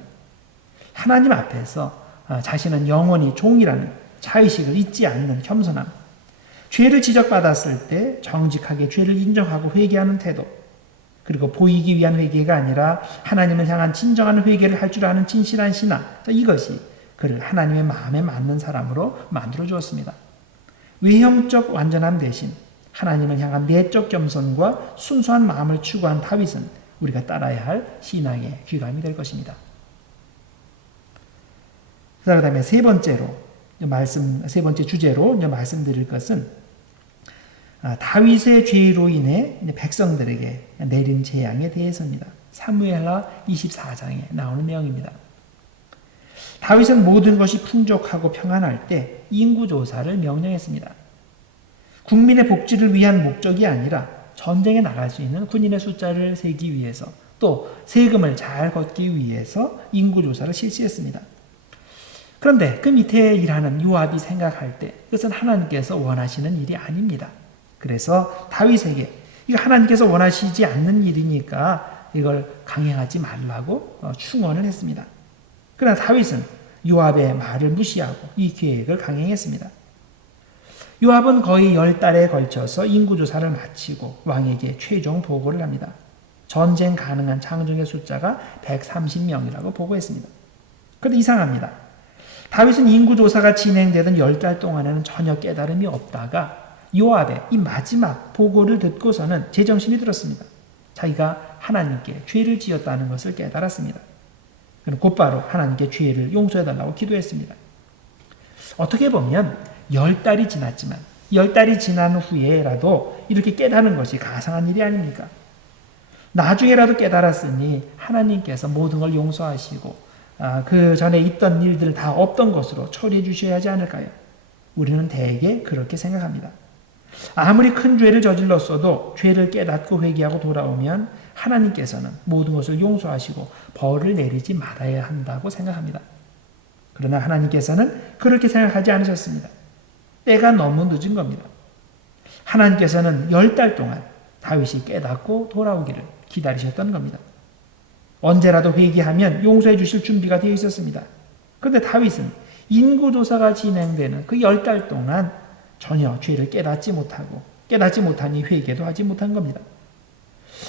하나님 앞에서 자신은 영원히 종이라는 자의식을 잊지 않는 겸손함, 죄를 지적받았을 때 정직하게 죄를 인정하고 회개하는 태도, 그리고 보이기 위한 회개가 아니라 하나님을 향한 진정한 회개를 할 줄 아는 진실한 신앙, 이것이 그를 하나님의 마음에 맞는 사람으로 만들어 주었습니다. 외형적 완전함 대신 하나님을 향한 내적 겸손과 순수한 마음을 추구한 다윗은 우리가 따라야 할 신앙의 귀감이 될 것입니다. 그 다음에 세 번째 주제로 말씀드릴 것은 다윗의 죄로 인해 백성들에게 내린 재앙에 대해서입니다. 사무엘하 24장에 나오는 내용입니다. 다윗은 모든 것이 풍족하고 평안할 때 인구조사를 명령했습니다. 국민의 복지를 위한 목적이 아니라 전쟁에 나갈 수 있는 군인의 숫자를 세기 위해서, 또 세금을 잘 걷기 위해서 인구조사를 실시했습니다. 그런데 그 밑에 일하는 요압이 생각할 때 그것은 하나님께서 원하시는 일이 아닙니다. 그래서 다윗에게 이거 하나님께서 원하시지 않는 일이니까 이걸 강행하지 말라고 충언을 했습니다. 그러나 다윗은 요압의 말을 무시하고 이 계획을 강행했습니다. 요압은 거의 10달에 걸쳐서 인구조사를 마치고 왕에게 최종 보고를 합니다. 전쟁 가능한 장정의 숫자가 130명이라고 보고했습니다. 그런데 이상합니다. 다윗은 인구조사가 진행되던 10달 동안에는 전혀 깨달음이 없다가 요압의 이 마지막 보고를 듣고서는 제정신이 들었습니다. 자기가 하나님께 죄를 지었다는 것을 깨달았습니다. 그는 곧바로 하나님께 죄를 용서해달라고 기도했습니다. 어떻게 보면 10달이 지났지만 10달이 지난 후에라도 이렇게 깨닫는 것이 가상한 일이 아닙니까? 나중에라도 깨달았으니 하나님께서 모든 걸 용서하시고 그 전에 있던 일들을 다 없던 것으로 처리해 주셔야 하지 않을까요? 우리는 대개 그렇게 생각합니다. 아무리 큰 죄를 저질렀어도 죄를 깨닫고 회개하고 돌아오면 하나님께서는 모든 것을 용서하시고 벌을 내리지 말아야 한다고 생각합니다. 그러나 하나님께서는 그렇게 생각하지 않으셨습니다. 때가 너무 늦은 겁니다. 하나님께서는 10달 동안 다윗이 깨닫고 돌아오기를 기다리셨던 겁니다. 언제라도 회개하면 용서해 주실 준비가 되어 있었습니다. 그런데 다윗은 인구조사가 진행되는 그 10달 동안 전혀 죄를 깨닫지 못하니 회개도 하지 못한 겁니다.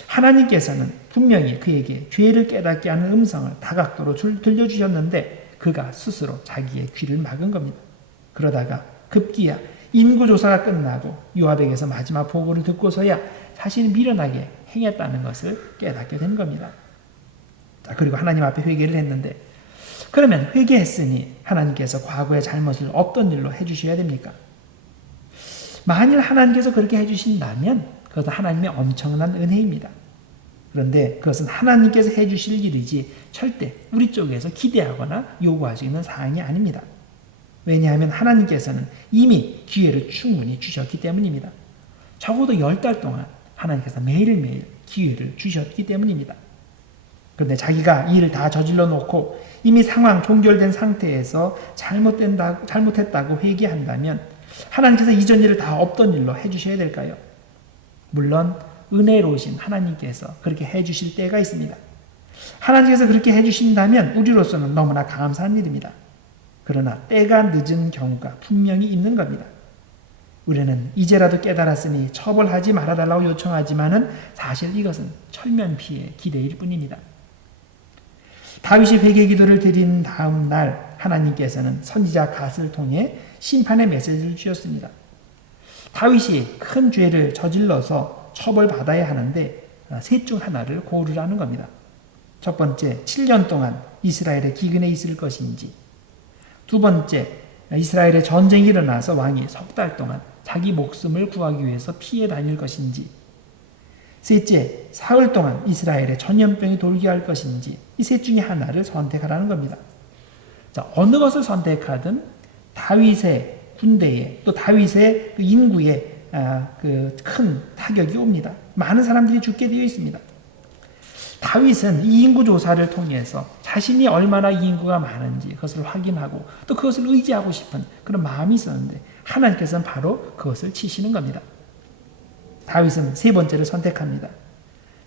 하나님께서는 분명히 그에게 죄를 깨닫게 하는 음성을 다각도로 들려주셨는데 그가 스스로 자기의 귀를 막은 겁니다. 그러다가 급기야 인구조사가 끝나고 요압에게서 마지막 보고를 듣고서야 자신이 미련하게 행했다는 것을 깨닫게 된 겁니다. 자, 그리고 하나님 앞에 회개를 했는데 그러면 회개했으니 하나님께서 과거의 잘못을 없던 일로 해주셔야 됩니까? 만일 하나님께서 그렇게 해주신다면 그것은 하나님의 엄청난 은혜입니다. 그런데 그것은 하나님께서 해주실 일이지 절대 우리 쪽에서 기대하거나 요구할 수 있는 사항이 아닙니다. 왜냐하면 하나님께서는 이미 기회를 충분히 주셨기 때문입니다. 적어도 10달 동안 하나님께서 매일매일 기회를 주셨기 때문입니다. 그런데 자기가 이 일을 다 저질러 놓고 이미 상황 종결된 상태에서 잘못했다고 회개한다면 하나님께서 이전 일을 다 없던 일로 해주셔야 될까요? 물론 은혜로우신 하나님께서 그렇게 해주실 때가 있습니다. 하나님께서 그렇게 해주신다면 우리로서는 너무나 감사한 일입니다. 그러나 때가 늦은 경우가 분명히 있는 겁니다. 우리는 이제라도 깨달았으니 처벌하지 말아달라고 요청하지만은 사실 이것은 철면피의 기대일 뿐입니다. 다윗이 회개 기도를 드린 다음 날 하나님께서는 선지자 갓을 통해 심판의 메시지를 주셨습니다. 다윗이 큰 죄를 저질러서 처벌받아야 하는데 셋 중 하나를 고르라는 겁니다. 첫 번째, 7년 동안 이스라엘의 기근에 있을 것인지, 두 번째, 이스라엘의 전쟁이 일어나서 왕이 석 달 동안 자기 목숨을 구하기 위해서 피해 다닐 것인지, 셋째, 사흘 동안 이스라엘의 전염병이 돌게 할 것인지, 이 셋 중에 하나를 선택하라는 겁니다. 자, 어느 것을 선택하든 다윗의 군대에 또 다윗의 그 인구에 그 큰 타격이 옵니다. 많은 사람들이 죽게 되어 있습니다. 다윗은 이 인구 조사를 통해서 자신이 얼마나 이 인구가 많은지 그것을 확인하고 또 그것을 의지하고 싶은 그런 마음이 있었는데 하나님께서는 바로 그것을 치시는 겁니다. 다윗은 세 번째를 선택합니다.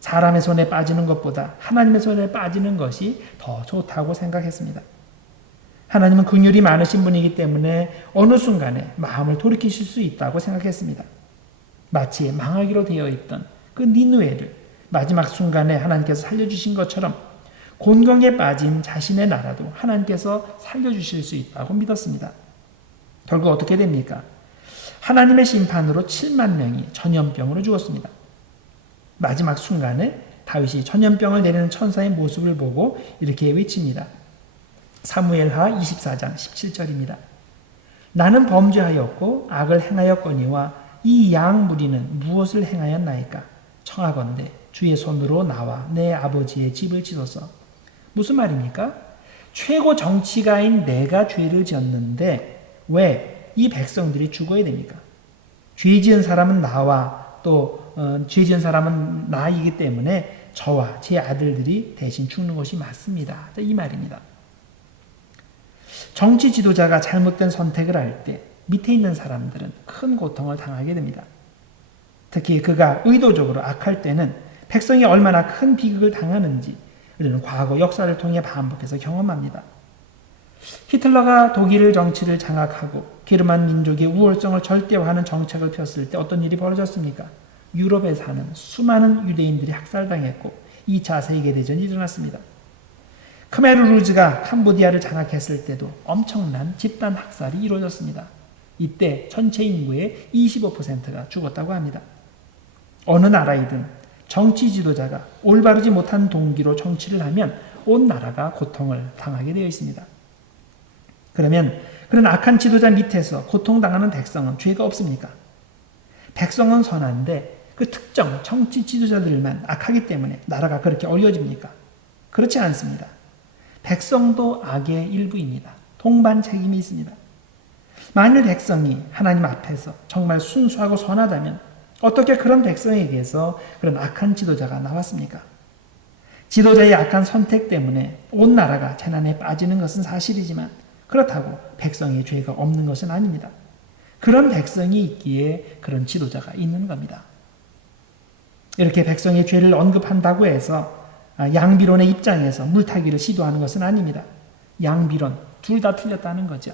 사람의 손에 빠지는 것보다 하나님의 손에 빠지는 것이 더 좋다고 생각했습니다. 하나님은 긍휼이 많으신 분이기 때문에 어느 순간에 마음을 돌이키실 수 있다고 생각했습니다. 마치 망하기로 되어 있던 그 니느웨를 마지막 순간에 하나님께서 살려주신 것처럼 곤경에 빠진 자신의 나라도 하나님께서 살려주실 수 있다고 믿었습니다. 결국 어떻게 됩니까? 하나님의 심판으로 7만 명이 전염병으로 죽었습니다. 마지막 순간에 다윗이 전염병을 내리는 천사의 모습을 보고 이렇게 외칩니다. 사무엘하 24장 17절입니다. 나는 범죄하였고 악을 행하였거니와 이 양 무리는 무엇을 행하였나이까? 청하건대 주의 손으로 나와 내 아버지의 집을 치소서. 무슨 말입니까? 최고 정치가인 내가 죄를 지었는데 왜 이 백성들이 죽어야 됩니까? 죄 지은 사람은 나와 또 죄 지은 사람은 나이기 때문에 저와 제 아들들이 대신 죽는 것이 맞습니다. 이 말입니다. 정치 지도자가 잘못된 선택을 할 때 밑에 있는 사람들은 큰 고통을 당하게 됩니다. 특히 그가 의도적으로 악할 때는 백성이 얼마나 큰 비극을 당하는지 우리는 과거 역사를 통해 반복해서 경험합니다. 히틀러가 독일 정치를 장악하고 게르만 민족의 우월성을 절대화하는 정책을 폈을 때 어떤 일이 벌어졌습니까? 유럽에 사는 수많은 유대인들이 학살당했고 2차 세계대전이 일어났습니다. 크메르 루즈가 캄보디아를 장악했을 때도 엄청난 집단 학살이 이루어졌습니다. 이때 전체 인구의 25%가 죽었다고 합니다. 어느 나라이든 정치 지도자가 올바르지 못한 동기로 정치를 하면 온 나라가 고통을 당하게 되어 있습니다. 그러면 그런 악한 지도자 밑에서 고통당하는 백성은 죄가 없습니까? 백성은 선한데 그 특정 정치 지도자들만 악하기 때문에 나라가 그렇게 어려워집니까? 그렇지 않습니다. 백성도 악의 일부입니다. 동반 책임이 있습니다. 만일 백성이 하나님 앞에서 정말 순수하고 선하다면 어떻게 그런 백성에게서 그런 악한 지도자가 나왔습니까? 지도자의 악한 선택 때문에 온 나라가 재난에 빠지는 것은 사실이지만 그렇다고 백성의 죄가 없는 것은 아닙니다. 그런 백성이 있기에 그런 지도자가 있는 겁니다. 이렇게 백성의 죄를 언급한다고 해서 양비론의 입장에서 물타기를 시도하는 것은 아닙니다. 양비론 둘 다 틀렸다는 거죠.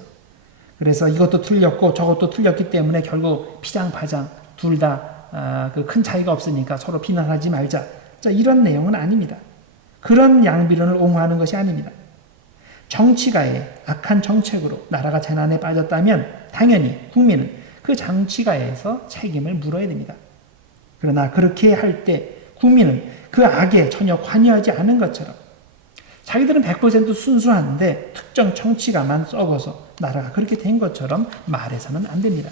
그래서 이것도 틀렸고 저것도 틀렸기 때문에 결국 피장파장 둘 다 큰 차이가 없으니까 서로 비난하지 말자. 이런 내용은 아닙니다. 그런 양비론을 옹호하는 것이 아닙니다. 정치가의 악한 정책으로 나라가 재난에 빠졌다면 당연히 국민은 그 정치가에서 책임을 물어야 됩니다. 그러나 그렇게 할 때 국민은 그 악에 전혀 관여하지 않은 것처럼 자기들은 100% 순수한데 특정 정치가만 썩어서 나라가 그렇게 된 것처럼 말해서는 안 됩니다.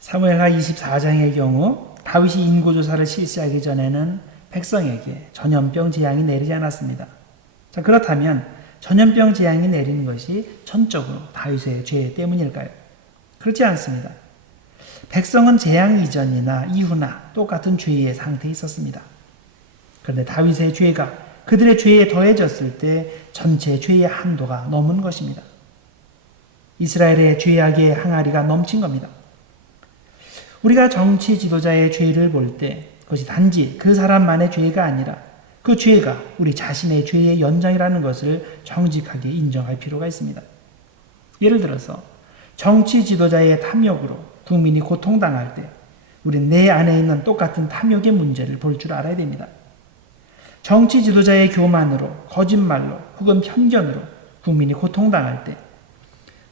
사무엘하 24장의 경우 다윗이 인구조사를 실시하기 전에는 백성에게 전염병 재앙이 내리지 않았습니다. 자, 그렇다면 전염병 재앙이 내리는 것이 전적으로 다윗의 죄 때문일까요? 그렇지 않습니다. 백성은 재앙 이전이나 이후나 똑같은 죄의 상태에 있었습니다. 그런데 다윗의 죄가 그들의 죄에 더해졌을 때 전체 죄의 한도가 넘은 것입니다. 이스라엘의 죄악의 항아리가 넘친 겁니다. 우리가 정치 지도자의 죄를 볼 때 그것이 단지 그 사람만의 죄가 아니라 그 죄가 우리 자신의 죄의 연장이라는 것을 정직하게 인정할 필요가 있습니다. 예를 들어서 정치 지도자의 탐욕으로 국민이 고통당할 때 우리는 내 안에 있는 똑같은 탐욕의 문제를 볼 줄 알아야 됩니다. 정치 지도자의 교만으로 거짓말로 혹은 편견으로 국민이 고통당할 때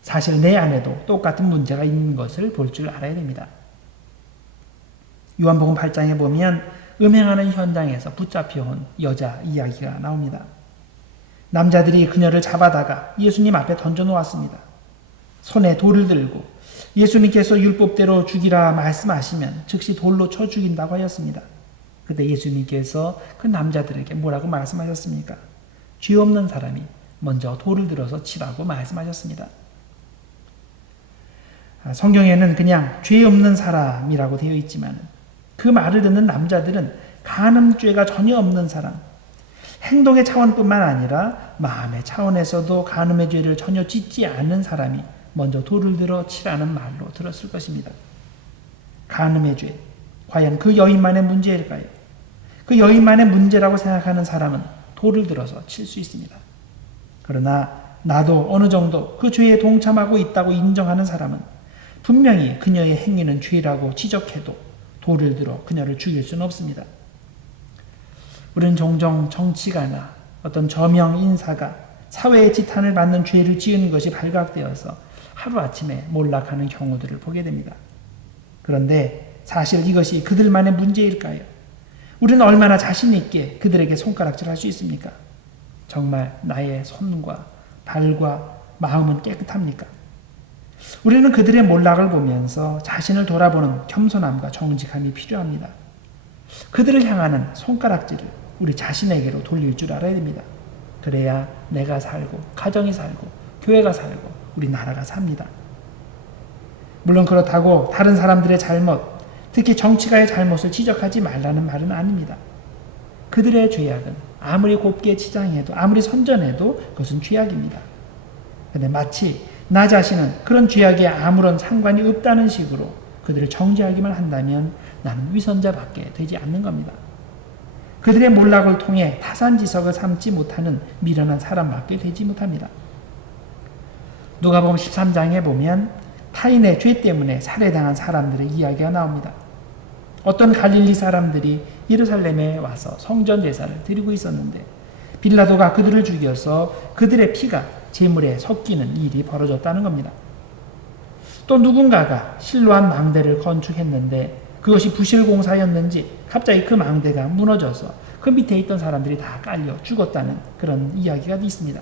사실 내 안에도 똑같은 문제가 있는 것을 볼 줄 알아야 됩니다. 요한복음 8장에 보면 음행하는 현장에서 붙잡혀온 여자 이야기가 나옵니다. 남자들이 그녀를 잡아다가 예수님 앞에 던져놓았습니다. 손에 돌을 들고 예수님께서 율법대로 죽이라 말씀하시면 즉시 돌로 쳐 죽인다고 하였습니다. 그때 예수님께서 그 남자들에게 뭐라고 말씀하셨습니까? 죄 없는 사람이 먼저 돌을 들어서 치라고 말씀하셨습니다. 성경에는 그냥 죄 없는 사람이라고 되어 있지만 그 말을 듣는 남자들은 간음죄가 전혀 없는 사람, 행동의 차원뿐만 아니라 마음의 차원에서도 간음의 죄를 전혀 짓지 않는 사람이 먼저 돌을 들어 치라는 말로 들었을 것입니다. 간음의 죄, 과연 그 여인만의 문제일까요? 그 여인만의 문제라고 생각하는 사람은 돌을 들어서 칠 수 있습니다. 그러나 나도 어느 정도 그 죄에 동참하고 있다고 인정하는 사람은 분명히 그녀의 행위는 죄라고 지적해도 돌을 들어 그녀를 죽일 수는 없습니다. 우리는 종종 정치가나 어떤 저명 인사가 사회의 지탄을 받는 죄를 지은 것이 발각되어서 하루아침에 몰락하는 경우들을 보게 됩니다. 그런데 사실 이것이 그들만의 문제일까요? 우리는 얼마나 자신 있게 그들에게 손가락질할 수 있습니까? 정말 나의 손과 발과 마음은 깨끗합니까? 우리는 그들의 몰락을 보면서 자신을 돌아보는 겸손함과 정직함이 필요합니다. 그들을 향하는 손가락질을 우리 자신에게로 돌릴 줄 알아야 됩니다. 그래야 내가 살고 가정이 살고 교회가 살고 우리 나라가 삽니다. 물론 그렇다고 다른 사람들의 잘못, 특히 정치가의 잘못을 지적하지 말라는 말은 아닙니다. 그들의 죄악은 아무리 곱게 치장해도 아무리 선전해도 그것은 죄악입니다. 그런데 마치 나 자신은 그런 죄악에 아무런 상관이 없다는 식으로 그들을 정죄하기만 한다면 나는 위선자밖에 되지 않는 겁니다. 그들의 몰락을 통해 타산지석을 삼지 못하는 미련한 사람밖에 되지 못합니다. 누가복음 13장에 보면 타인의 죄 때문에 살해당한 사람들의 이야기가 나옵니다. 어떤 갈릴리 사람들이 예루살렘에 와서 성전 제사를 드리고 있었는데 빌라도가 그들을 죽여서 그들의 피가 제물에 섞이는 일이 벌어졌다는 겁니다. 또 누군가가 실로암 망대를 건축했는데 그것이 부실공사였는지 갑자기 그 망대가 무너져서 그 밑에 있던 사람들이 다 깔려 죽었다는 그런 이야기가 있습니다.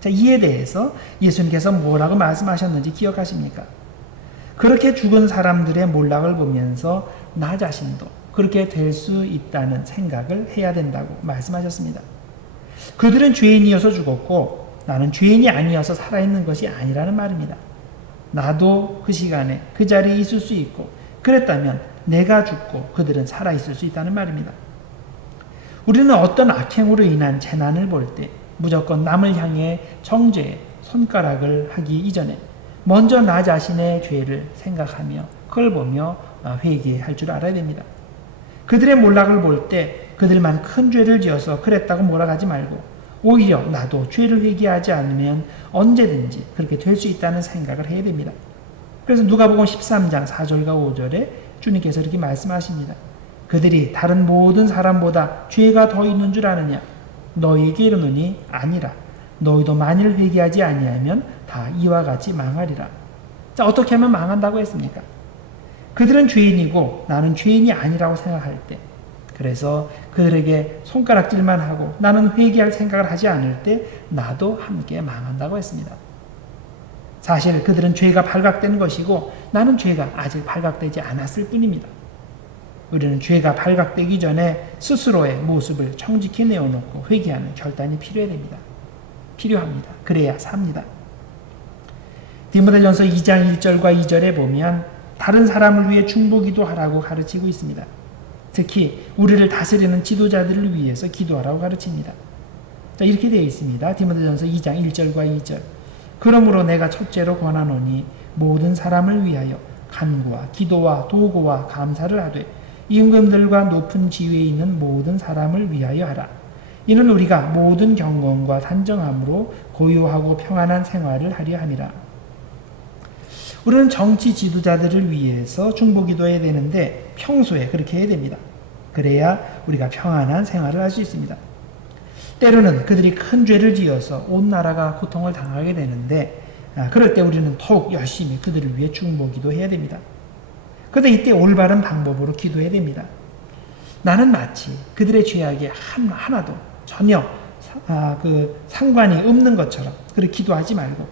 자, 이에 대해서 예수님께서 뭐라고 말씀하셨는지 기억하십니까? 그렇게 죽은 사람들의 몰락을 보면서 나 자신도 그렇게 될 수 있다는 생각을 해야 된다고 말씀하셨습니다. 그들은 죄인이어서 죽었고 나는 죄인이 아니어서 살아있는 것이 아니라는 말입니다. 나도 그 시간에 그 자리에 있을 수 있고 그랬다면 내가 죽고 그들은 살아있을 수 있다는 말입니다. 우리는 어떤 악행으로 인한 재난을 볼 때 무조건 남을 향해 정죄의 손가락을 하기 이전에 먼저 나 자신의 죄를 생각하며 그걸 보며 회개할 줄 알아야 됩니다. 그들의 몰락을 볼 때 그들만 큰 죄를 지어서 그랬다고 몰아가지 말고 오히려 나도 죄를 회개하지 않으면 언제든지 그렇게 될 수 있다는 생각을 해야 됩니다. 그래서 누가복음 13장 4절과 5절에 주님께서 이렇게 말씀하십니다. 그들이 다른 모든 사람보다 죄가 더 있는 줄 아느냐? 너희에게 이르노니 아니라. 너희도 만일 회개하지 아니하면 다 이와 같이 망하리라. 자, 어떻게 하면 망한다고 했습니까? 그들은 죄인이고 나는 죄인이 아니라고 생각할 때, 그래서 그들에게 손가락질만 하고 나는 회개할 생각을 하지 않을 때 나도 함께 망한다고 했습니다. 사실 그들은 죄가 발각된 것이고 나는 죄가 아직 발각되지 않았을 뿐입니다. 우리는 죄가 발각되기 전에 스스로의 모습을 정직히 내어놓고 회개하는 결단이 필요합니다. 그래야 삽니다. 디모데전서 2장 1절과 2절에 보면 다른 사람을 위해 중보기도하라고 가르치고 있습니다. 특히 우리를 다스리는 지도자들을 위해서 기도하라고 가르칩니다. 자, 이렇게 되어 있습니다. 디모데전서 2장 1절과 2절. 그러므로 내가 첫째로 권하노니 모든 사람을 위하여 간구와 기도와 도고와 감사를 하되 임금들과 높은 지위에 있는 모든 사람을 위하여 하라. 이는 우리가 모든 경건과 단정함으로 고요하고 평안한 생활을 하려 함이라. 우리는 정치 지도자들을 위해서 중보기도해야 되는데 평소에 그렇게 해야 됩니다. 그래야 우리가 평안한 생활을 할 수 있습니다. 때로는 그들이 큰 죄를 지어서 온 나라가 고통을 당하게 되는데 그럴 때 우리는 더욱 열심히 그들을 위해 중보기도해야 됩니다. 그런데 이때 올바른 방법으로 기도해야 됩니다. 나는 마치 그들의 죄악에 하나도 전혀 상관이 없는 것처럼 그렇게 기도하지 말고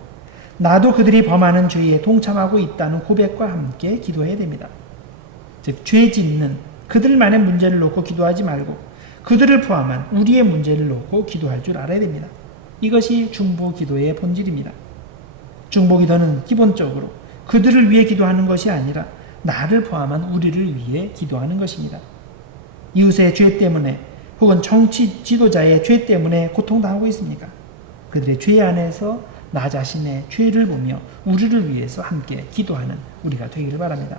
나도 그들이 범하는 죄에 동참하고 있다는 고백과 함께 기도해야 됩니다. 즉, 죄 짓는 그들만의 문제를 놓고 기도하지 말고 그들을 포함한 우리의 문제를 놓고 기도할 줄 알아야 됩니다. 이것이 중보기도의 본질입니다. 중보기도는 기본적으로 그들을 위해 기도하는 것이 아니라 나를 포함한 우리를 위해 기도하는 것입니다. 이웃의 죄 때문에 혹은 정치 지도자의 죄 때문에 고통당하고 있습니까? 그들의 죄 안에서 나 자신의 죄를 보며 우리를 위해서 함께 기도하는 우리가 되기를 바랍니다.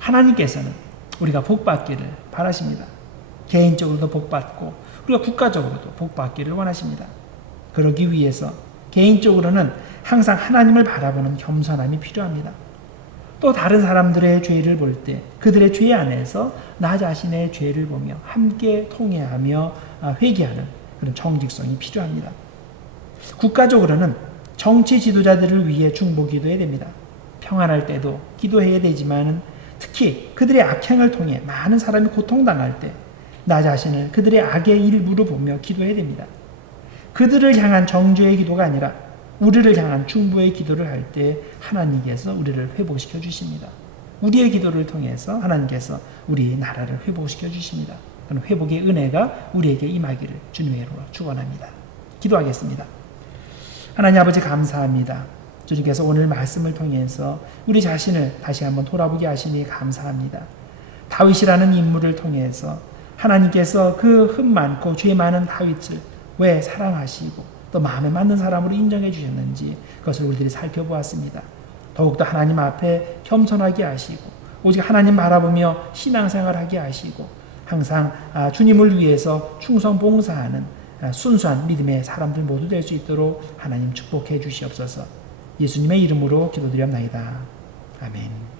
하나님께서는 우리가 복받기를 바라십니다. 개인적으로도 복받고 우리가 국가적으로도 복받기를 원하십니다. 그러기 위해서 개인적으로는 항상 하나님을 바라보는 겸손함이 필요합니다. 또 다른 사람들의 죄를 볼 때 그들의 죄 안에서 나 자신의 죄를 보며 함께 통회하며 회개하는 그런 정직성이 필요합니다. 국가적으로는 정치 지도자들을 위해 중보기도해야 됩니다. 평안할 때도 기도해야 되지만 특히 그들의 악행을 통해 많은 사람이 고통당할 때 나 자신을 그들의 악의 일부로 보며 기도해야 됩니다. 그들을 향한 정죄의 기도가 아니라 우리를 향한 중보의 기도를 할 때 하나님께서 우리를 회복시켜 주십니다. 우리의 기도를 통해서 하나님께서 우리 나라를 회복시켜 주십니다. 그런 회복의 은혜가 우리에게 임하기를 주님의 이름으로 축원합니다. 기도하겠습니다. 하나님 아버지 감사합니다. 주님께서 오늘 말씀을 통해서 우리 자신을 다시 한번 돌아보게 하시니 감사합니다. 다윗이라는 인물을 통해서 하나님께서 그 흠 많고 죄 많은 다윗을 왜 사랑하시고 또 마음에 맞는 사람으로 인정해 주셨는지 그것을 우리들이 살펴보았습니다. 더욱더 하나님 앞에 겸손하게 하시고 오직 하나님 바라보며 신앙생활하게 하시고 항상 주님을 위해서 충성 봉사하는 순수한 믿음의 사람들 모두 될 수 있도록 하나님 축복해 주시옵소서. 예수님의 이름으로 기도드렸나이다. 아멘.